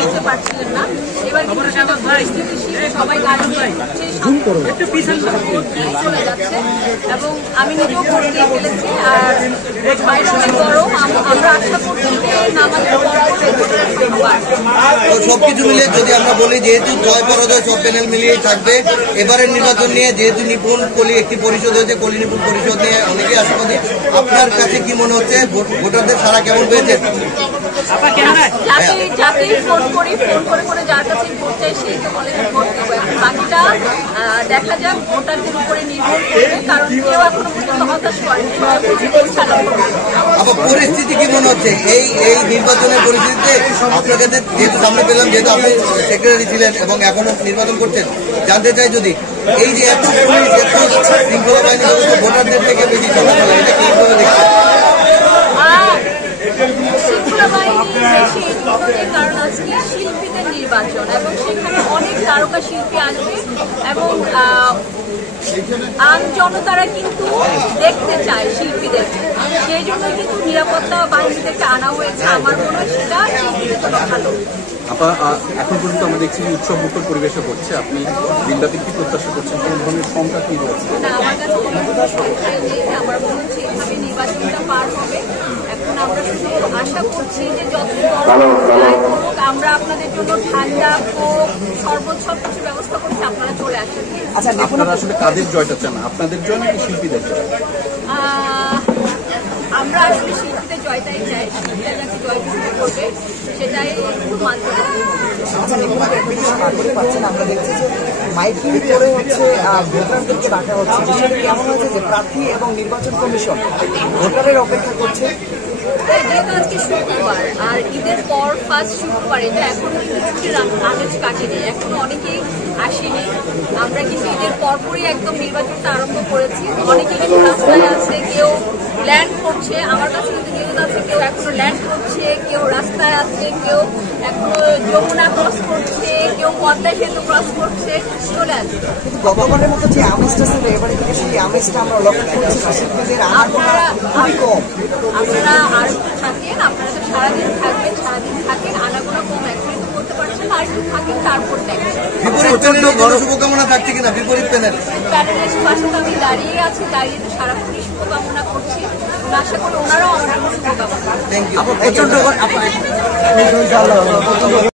নিতে পারছিলেন না। এবার কিন্তু সেটা পরিস্থিতিশীল, সবাই গাড়ি চলে যাচ্ছে এবং আমি নিজেও ভোট দিয়ে ফেলেছি। আর বাইরে অনেক গরম, আমরা আশা করছি যে নামাজের পর সবকিছু মিলিয়ে যদি আমরা বলি, যেহেতু জয় পরাজয় সব প্যানেল মিলিয়েই থাকবে, এবারের নির্বাচন নিয়ে যেহেতু নিপুণ কলি একটি পরিষদ হয়েছে, কলি নিপুণ পরিষদ নিয়ে অনেকেই আশাবাদী। আপনার কাছে কি মনে হচ্ছে, ভোটারদের সারা কেমন পেয়েছেন? যাতেই ফোন করে যার কাছে ভোট চাই সেই তো বলে ভোট দেবো। বাকিটা দেখা যাক, ভোটারদের উপরে নির্ভর করবে, কারণ কেউ এখনো পর্যন্ত হতাশ করেনি। আবার পরিস্থিতি কি মনে হচ্ছে এই নির্বাচনের পরিস্থিতিতে? আপনার কাছে যেহেতু সামনে পেলাম, যেহেতু আপনি সেক্রেটারি ছিলেন এবং এখনো নির্বাচন করছেন, জানতে চাই যদি এই যে এত পুলিশ, এত শৃঙ্খলা বাহিনী ব্যবস্থা ভোটারদের থেকে বেশি চলাচল, এটা কিভাবে দেখছেন? কারণ আজকে শিল্পীদের নির্বাচন এবং সেখানে অনেক তারকা শিল্পী আসবে এবং আম জনতারা কিন্তু দেখতে চায় শিল্পীদের, সেই জন্য কিন্তু নিরাপত্তা বাহিনীদেরকে আনা হয়েছে। আমার মনে হয় সেটা শিল্পীদের জন্য ভালো। এখন পর্যন্ত আমরা দেখছি উৎসব মুখর পরিবেশে করছে, আপনি দিনরাতে কি প্রত্যাশা করছেন, কোন ধরনের সংখ্যা কি রয়েছে? না, আমার কাছে কোনো সংখ্যাই নেই। আমার মনে হচ্ছে এভাবে নির্বাচনটা পার হবে। এখন আমরা শুধু আশা করছি যে যত আমরা আপনাদের জন্য ঠান্ডা, কোক, শরবত সবকিছু ব্যবস্থা করছি, আপনারা চলে আসেন। আচ্ছা, আপনারা আসলে কাদের জয়টা চান, আপনাদের জয় নাকি শিল্পীদের জয়? আমরা আসলে শিল্পীদের জয়টাই চাই, শিল্পীরা যাকে জয় করবে সেটাই একটু মানতে হবে। আমরা দেখছি যে মাইকিং করে হচ্ছে ভোটারদেরকে ডাকা হচ্ছে, বিষয়টা কেমন হচ্ছে যে প্রার্থী এবং নির্বাচন কমিশন ভোটারের অপেক্ষা করছে? যেহেতু আজকে শুক্রবার আর ঈদের পর ফার্স্ট শুক্রবার, এটা এখন কিন্তু ছুটির আমেজ কাটেনি, এখনো অনেকেই আসেনি। আমরা কিন্তু ঈদের পরপরই একদম নির্বাচনটা আরম্ভ করেছি। অনেকে কিন্তু রাস্তায় আছে, কেউ ল্যান্ড করছে, আমার কাছে কিন্তু নিউজ আছে কেউ এখনো ল্যান্ড করছে, কেউ রাস্তায় আছে, কেউ এখনো যমুনা ক্রস করছে, কেউ পদ্মা সেতু ক্রস করছে, চলে আসছে। কিন্তু গতবারের মতো যে আমেজটা ছিল, এবারে কিন্তু সেই আমেজটা আমরা লক্ষ্য করছি না, শিল্পীদের আনাগোনা খুবই কম। আপনারা আর একটু থাকেন, আপনারা তো সারাদিন থাকবেন, সারাদিন থাকেন, আনাগোনা কম এখনই তো বলতে পারছেন, আর একটু থাকেন, তারপর দেখেন। বিপরীত প্যানেলের কোনো শুভকামনা থাকছে কিনা? বিপরীত প্যানেল প্যানেলের পাশে তো আমি দাঁড়িয়ে আছি, দাঁড়িয়ে তো সারাক্ষণই শুভকামনা করছি। আশা করি ওনারাও আমাদের শুভকামনা। Thank you.